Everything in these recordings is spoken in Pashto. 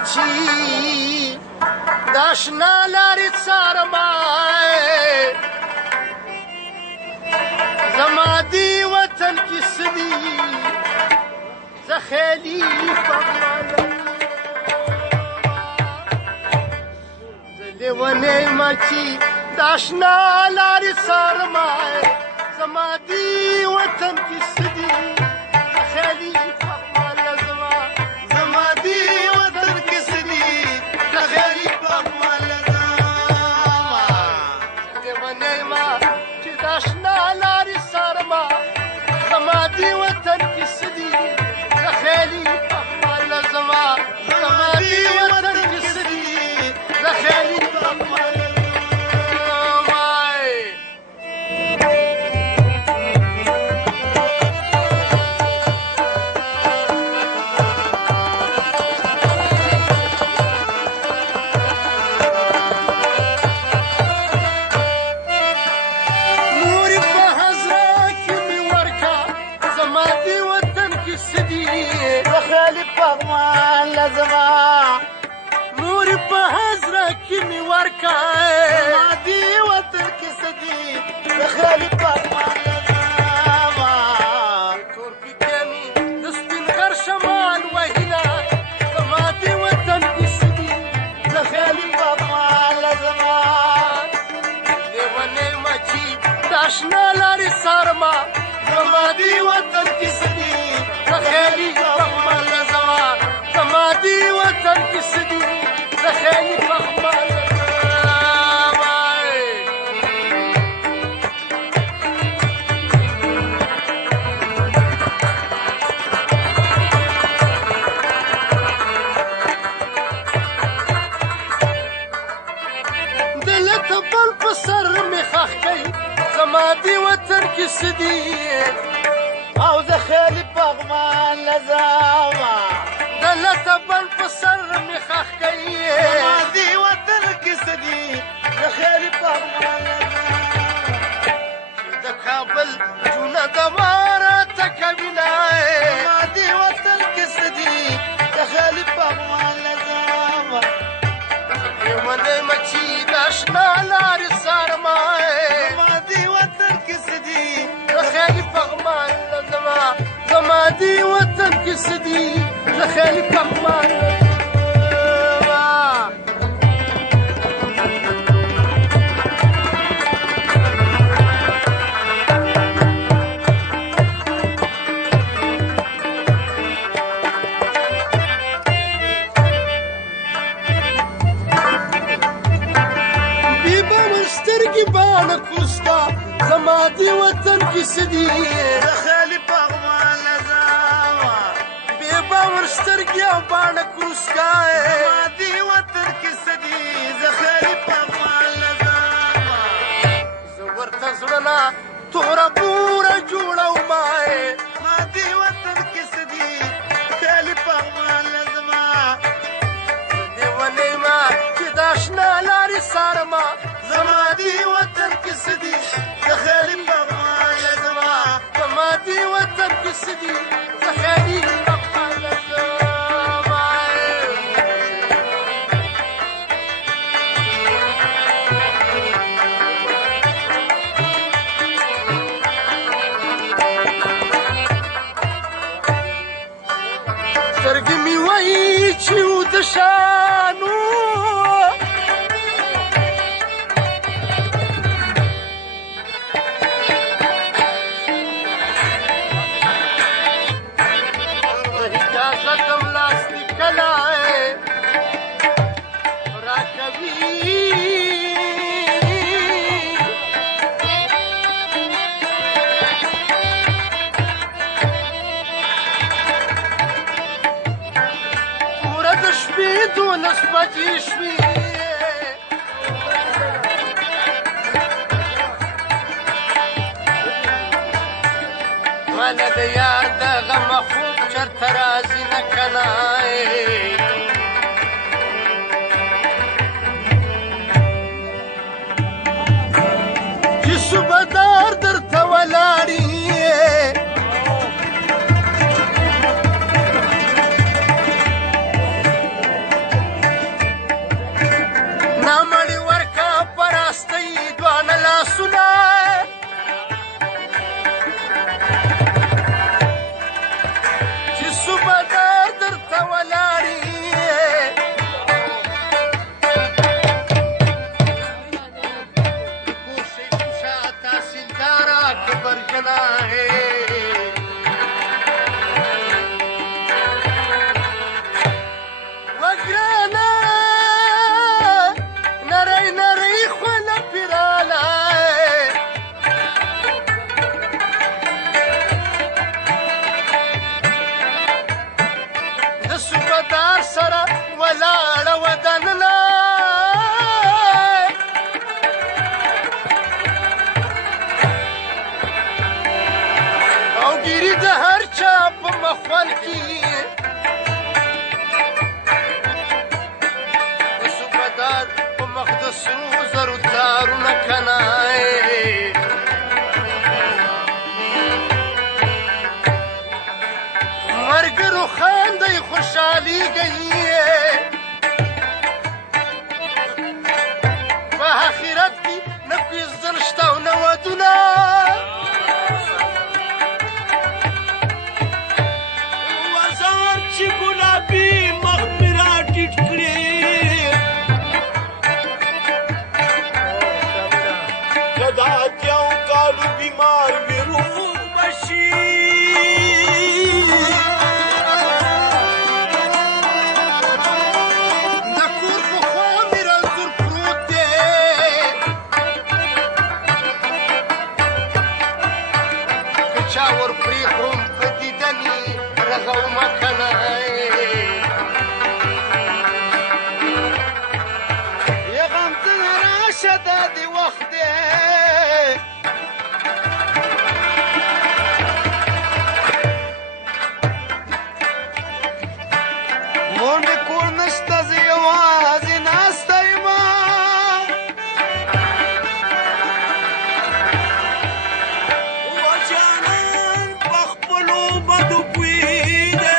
مچی د اشنا لارې څارمه زما دې وطن کې څه دي زه خیالي پغمانه زه لیونی یم چې د اشنا لارې څارمه زما دې وطن کې څه دي زه خیالي پغمانه زما دې وطن کې څه دي زه خیالي پغمانه زه لیونی یم چې د اشنا لارې څارمه زما دې وطن کې څه دي زه خیالي پغمانه زما دې وطن کې څه دي زه خیالي پغمانه مورې په حضره کې مې ورکه زما دې وطن کې څه دي زه خیالي پغمانه زما تور پیکې مې د سپین غر شمال وهیله زما دې وطن کې څه دي زه خیالي پغمانه زما لیونی یم چې د اشنا لارې څارمه زما دې وطن کې څه دي زه خیالي پغمانه زما دې وطن کې څه دي زه خیالي پغمانه دلته بل په سر مې خښ کوي زما دې وطن کې څه دي او زه خیالي پغمانه زما دلته بل په سر مې خښ کوي زما دې وطن کې څه دي زه خیالي پغمانه چې د کابل جونه دوا راته کوینه زما دې وطن کې څه دي زه خیالي پغمانه زما لیونی یم چې د اشنا لارې څارمه زما دې وطن کې څه دي زه خیالي پغمانه زما دې وطن کې څه دي زه خیالي پغمانه بې باور سترګې باڼه کوستا زما دې وطن کې څه دي زه خیالي پغمانه زما بې باور سترګې او باڼه کوسکا زما دې وطن کې څه دي زه خیالي پغمانه زما زه ورته زړه نه توره بوره جوړومه زما دې وطن کې څه دي خیالي پغمانه زما زه لیونی یم چې د اشنا لارې څارمه زما دې وطن کې څه دي زه خیالي پغمانه زما دې وطن کې څه دي زه خیالي پغمانه سترګې مې وایي چې د شانو پوره د شپې 12 بجې شوې ماله د یار د غمه خوب چرته راځي نه کنه چې صوبدار درته ولاړي پوهیږئ په آخرت کې نه پیزل شته او نه ودونه وزار چې ګلابي مخ مې راټیټ کړي که د اتیاو کالو بیمار وي روغ به شي د کور په خوا مې رنځور پروت دی که چا ور پرېښوم په دیدنې رغومه که نه یا غمزنه راشه دا دې وخت دی مور مې کور نشته زه یوازې ناسته یمه وجانان په خپلو بدو پوهېږي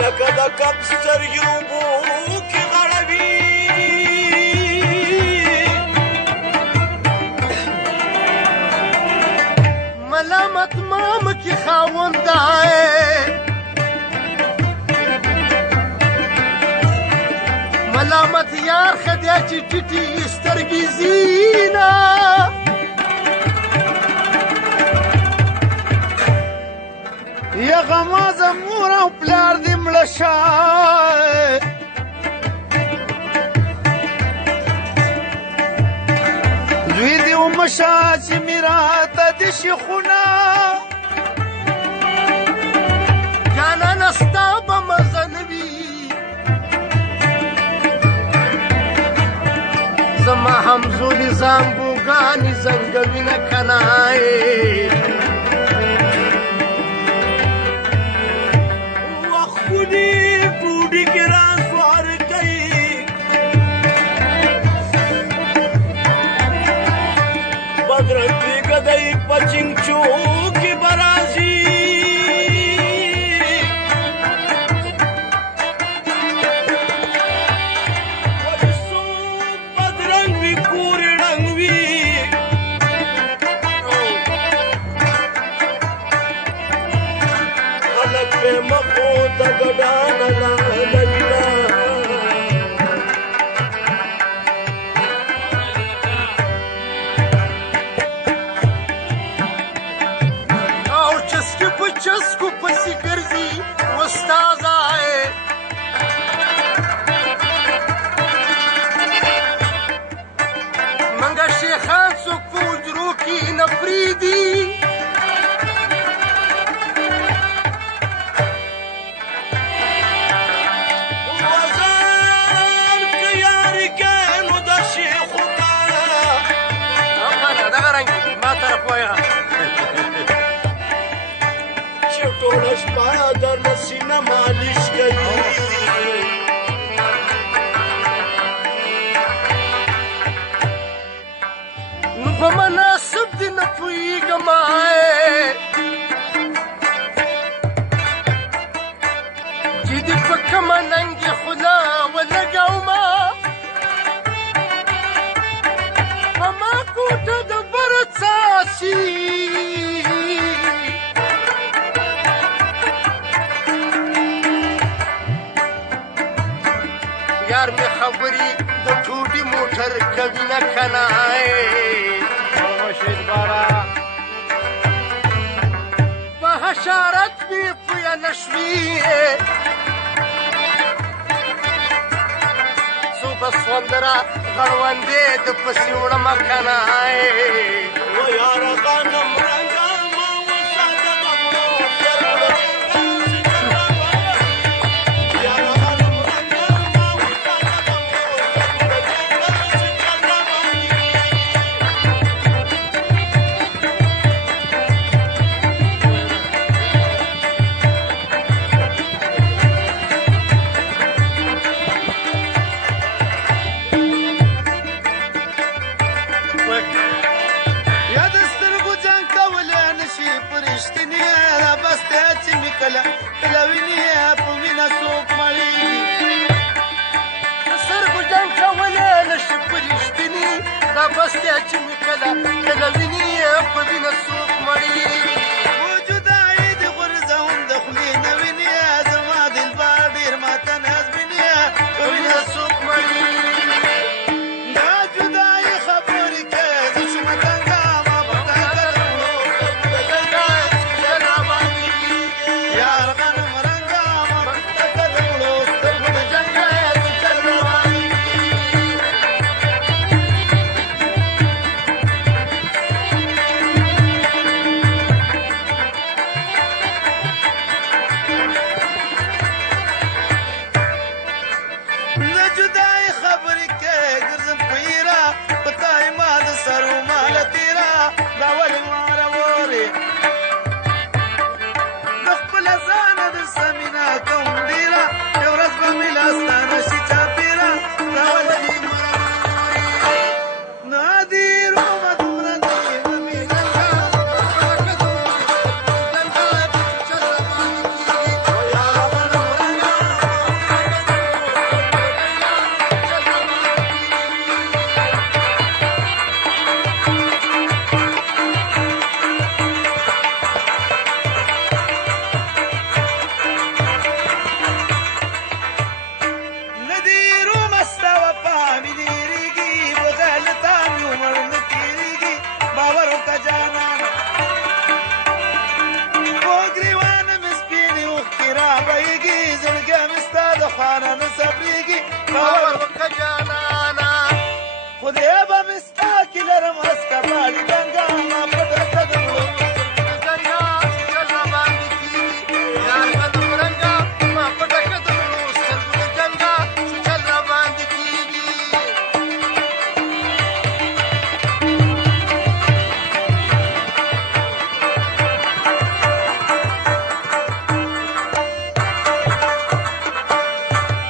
لکه د کب سترګې اوبو کې غړوي ملامت مام کی خاونده ملامت یار خدیا چې ټیټي سترګې زینا یا غمازه مور او پلار دې مړه شه زوی دې ومشه چې مې راته د شیخونه جانانه ستا به مزه نه وي زما همزولي زانګوګانې زنګوینه که نه وختونی ټوډي کې راسوار کوي بدرنګي ګدۍ په چینچو کې به راځي ولې څوک بدرنګ وي کور یې ړنګ وي خلک پې مخو ته ګډانه لالوینه او چسکي په چسکو پسې ګرځي استاذه منګه شیخان څوک په حجرو کې نه پرېږدي وزار که یاري کې نو د شیخو کاره دغه رنګ ما طرف وایه چې ټوله شپه درنه سینه مالش کوي نو په مناسب دې نه پوهېږم چې دې په کومه ننګې خوله ولګومه په ما کوټه د بره څاڅي یار مې خبرې د ټوډي موټر کوي نه که نه په حشارت مې پویه نه شوي څو به سوندره غړوندې د پسې وړمه که نه و یاره غنم رنګه ما وساته د مور یاره غنم رنګه ما وساته د یا د سترګو جنګ چې مې کله کله ویني په وینه څوک مړېږي وجودای د غرزون د خلی نه ویني زما دلبر ډیر ماته نازمني په وینه څوک مړېږي دا جدای خبرې کې د شوم څنګه ما پتا کړو یار غنم رنګا ما پتا کړو سترګو د جنگ جدای خبرې کې ګرځم پیرا پتاي ما د سرو مال تیرا دا ولې مار وره د خپل ځان د سمینا کوم ډیرا یو ورځ به ملاستانه شي چا پیرا دا ولې نادر مدمن دی ندیرو مستا و پامی دیریگی بغلتا میومر نتیریگی باور کا جانانا بگریوان مسپینی وقتی را بیگی زنگا مستا دخوانا نصبریگی باور وکه جانانا خودی با مستا کی لرم اسکا پاڑی لنگا ما پتا کدمو جنګا چل باندې کیږي یار غنم رنګا ما پټه کدمو سترګو د جنګا چل باندې کیږي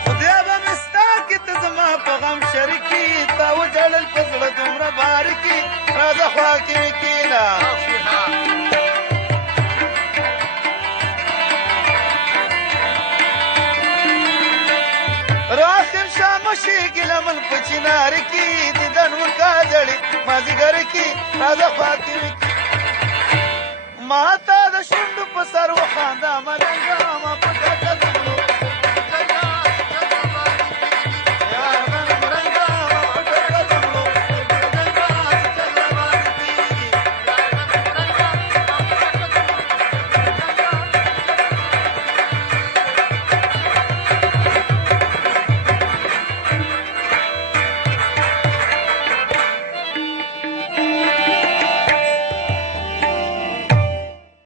خودی با مستا کی تزما پا غم شرکی تا وجلل پزړه دومره بارکی راځه خوا کې کینا راخم شامشي ګلمن په چنار کې دیدن ورکا جړې مازیګر کې راځه خوا کې ما ته د شونډو په سر وخاندا من